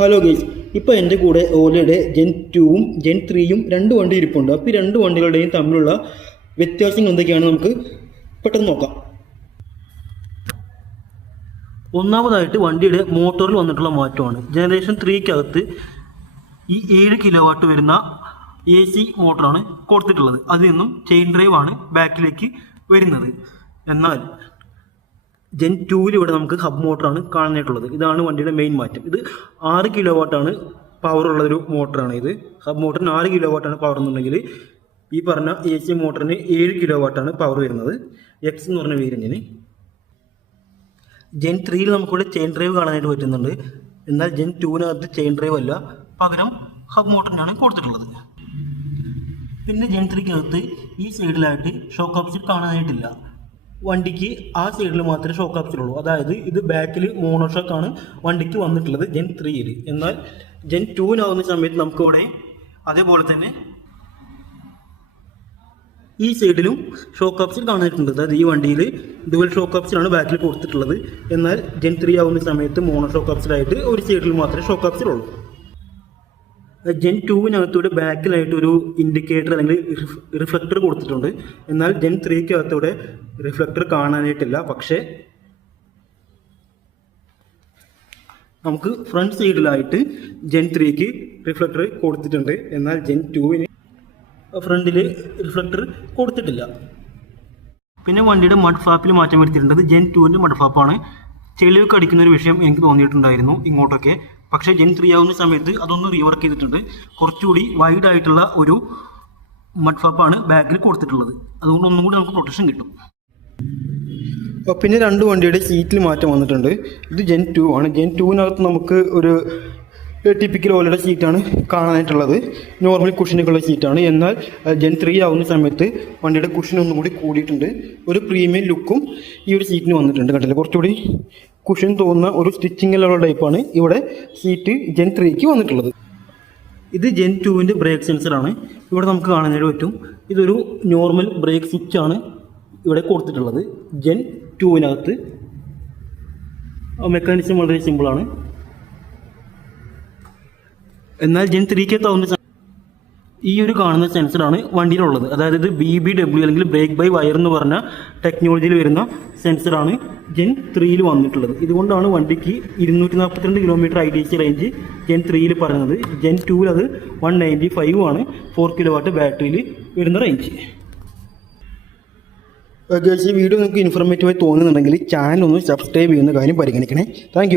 Hello guys, ഇപ്പോൾ എൻ്റെ കൂടെ ഓലയുടെ ജെൻ 2ഉം ജെൻ 3യും രണ്ട് വണ്ടി ഇരിപ്പുണ്ട്. അപ്പോൾ ഈ രണ്ട് വണ്ടികളുടെയും തമ്മിലുള്ള വ്യത്യാസങ്ങൾ എന്തൊക്കെയാണെന്ന് നമുക്ക് പെട്ടെന്ന് നോക്കാം. ഒന്നാമതായിട്ട് വണ്ടിയുടെ മോട്ടോറിൽ വന്നിട്ടുള്ള മാറ്റമാണ്. ജനറേഷൻ 3ക്കകത്ത് ഈ 7 കിലോ വാട്ട് വരുന്ന AC മോട്ടറാണ് കൊടുത്തിട്ടുള്ളത്. അതിൽ നിന്നും ചെയിൻ ഡ്രൈവ് ആണ് ബാക്കിലേക്ക് വരുന്നത്. എന്നാൽ ജെൻ 2ൽ ഇവിടെ നമുക്ക് ഹബ് മോട്ടറാണ് കാണാനായിട്ടുള്ളത്. ഇതാണ് വണ്ടിയുടെ മെയിൻ മാറ്റം. ഇത് 6 കിലോ വാട്ടാണ് പവർ ഉള്ളൊരു മോട്ടറാണ്. ഇത് ഹബ് മോട്ടറിന് 6 കിലോ വാട്ടാണ് പവർ എന്നുണ്ടെങ്കിൽ ഈ പറഞ്ഞ AC മോട്ടറിന് 7 കിലോ വാട്ടാണ് പവർ വരുന്നത്. എക്സ് എന്ന് പറഞ്ഞ വേരിയന്റിന്. ജെൻ 3ൽ നമുക്കിവിടെ ചെയിൻ ഡ്രൈവ് കാണാനായിട്ട് പറ്റുന്നുണ്ട്. എന്നാൽ ജെൻ 2വിനകത്ത് ചെയിൻ ഡ്രൈവ് അല്ല, പകരം ഹബ് മോട്ടറിനാണ് കൊടുത്തിട്ടുള്ളത്. പിന്നെ ജെൻ 3ക്കകത്ത് ഈ സൈഡിലായിട്ട് ഷോക്ക് ഓപ്ഷൻ കാണാനായിട്ടില്ല. വണ്ടിക്ക് ആ സൈഡിൽ മാത്രമേ ഷോക്ക് ഓപ്ഷൻ ഉള്ളൂ. അതായത് ഇത് ബാക്കിൽ മോണോഷോക്കാണ് വണ്ടിക്ക് വന്നിട്ടുള്ളത് ജെൻ 3ൽ. എന്നാൽ ജെൻ 2വിനാവുന്ന സമയത്ത് നമുക്കിവിടെ അതേപോലെ തന്നെ ഈ സൈഡിലും ഷോക്ക് ഓപ്ഷൻ കാണാനായിട്ടുണ്ട്. അതായത് ഈ വണ്ടിയിൽ ഡുവൽ ഷോക്ക് ഓപ്ഷനാണ് ബാക്കിൽ കൊടുത്തിട്ടുള്ളത്. എന്നാൽ ജെൻ 3 ആവുന്ന സമയത്ത് മോണോ ഷോക്ക് ഓപ്ഷനായിട്ട് ഒരു സൈഡിൽ മാത്രമേ ഷോക്ക് ഓപ്ഷൻ ഉള്ളൂ. ജെൻ 2വിനകത്തൂടെ ബാക്കിലായിട്ട് ഒരു ഇൻഡിക്കേറ്റർ അല്ലെങ്കിൽ റിഫ്ലക്ടർ കൊടുത്തിട്ടുണ്ട്. എന്നാൽ ജെൻ 3ക്കകത്തൂടെ റിഫ്ലക്ടർ കാണാനായിട്ടില്ല. പക്ഷേ നമുക്ക് ഫ്രണ്ട് സൈഡിലായിട്ട് ജെൻ 3ക്ക് റിഫ്ലക്ടർ കൊടുത്തിട്ടുണ്ട്. എന്നാൽ ജെൻ 2വിന് ഫ്രണ്ടിൽ റിഫ്ലക്ടർ കൊടുത്തിട്ടില്ല. പിന്നെ വണ്ടിയുടെ മഡ് ഫ്ലാപ്പിൽ മാറ്റം വരുത്തിയിട്ടുണ്ട്. Gen 2വിൻ്റെ mud ഫ്ലാപ്പാണ്. ചെളിയൊക്കെ അടിക്കുന്ന ഒരു വിഷയം എനിക്ക് തോന്നിയിട്ടുണ്ടായിരുന്നു ഇങ്ങോട്ടൊക്കെ. പക്ഷേ ജെൻ 3 ആവുന്ന സമയത്ത് അതൊന്ന് റീവർക്ക് ചെയ്തിട്ടുണ്ട്. കുറച്ചുകൂടി വൈഡ് ആയിട്ടുള്ള ഒരു മഡ് ഫ്ലാപ്പാണ് ബാക്കിൽ കൊടുത്തിട്ടുള്ളത്. അതുകൊണ്ട് ഒന്നും കൂടി നമുക്ക് പ്രൊട്ടക്ഷൻ കിട്ടും. പിന്നെ രണ്ട് വണ്ടിയുടെ സീറ്റിൽ മാറ്റം വന്നിട്ടുണ്ട്. ഇത് ജെൻ 2 ആണ്. ജെൻ 2വിനകത്ത് നമുക്ക് ഒരു ടിപ്പിക്കൽ ഓലയുടെ സീറ്റാണ് കാണാനായിട്ടുള്ളത്. നോർമൽ കുഷനുകളുടെ സീറ്റാണ്. എന്നാൽ ജെൻ 3 ആവുന്ന സമയത്ത് വണ്ടിയുടെ കുഷൻ ഒന്നും കൂടി കൂടിയിട്ടുണ്ട്. ഒരു പ്രീമിയം ലുക്കും ഈ ഒരു സീറ്റിന് വന്നിട്ടുണ്ട്. കണ്ടില്ല, കുറച്ചുകൂടി കുഷൻ തോന്നുന്ന ഒരു സ്റ്റിച്ചിങ്ങിലുള്ള ടൈപ്പാണ് ഇവിടെ സീറ്റ് ജെൻ 3ക്ക് വന്നിട്ടുള്ളത്. ഇത് ജെൻ 2വിൻ്റെ ബ്രേക്ക് സെൻസറാണ്. ഇവിടെ നമുക്ക് കാണാനായിട്ട് പറ്റും. ഇതൊരു നോർമൽ ബ്രേക്ക് സ്വിച്ചാണ് ഇവിടെ കൊടുത്തിട്ടുള്ളത്. ജെൻ 2വിനകത്ത് മെക്കാനിസം വളരെ സിമ്പിളാണ്. എന്നാൽ ജെൻ 3ക്കകത്താവുന്ന ഈ ഒരു കാണുന്ന സെൻസറാണ് വണ്ടിയിലുള്ളത്. അതായത് BBW അല്ലെങ്കിൽ ബ്രേക്ക് ബൈ വയർ എന്ന് പറഞ്ഞ ടെക്നോളജിയിൽ വരുന്ന സെൻസറാണ് ജെൻ 3ൽ വന്നിട്ടുള്ളത്. ഇതുകൊണ്ടാണ് വണ്ടിക്ക് 242 കിലോമീറ്റർ IDC റേഞ്ച് ജെൻ 3ൽ പറയുന്നത്. ജെൻ 2വിൽ അത് 195 ആണ് 4 കിലോ വാട്ട് ബാറ്ററിയിൽ വരുന്ന റേഞ്ച്. ഈ വീഡിയോ നിങ്ങൾക്ക് ഇൻഫോർമേറ്റീവായി തോന്നുന്നുണ്ടെങ്കിൽ ചാനൽ ഒന്ന് സബ്സ്ക്രൈബ് ചെയ്യുന്ന കാര്യം പരിഗണിക്കണേ. താങ്ക്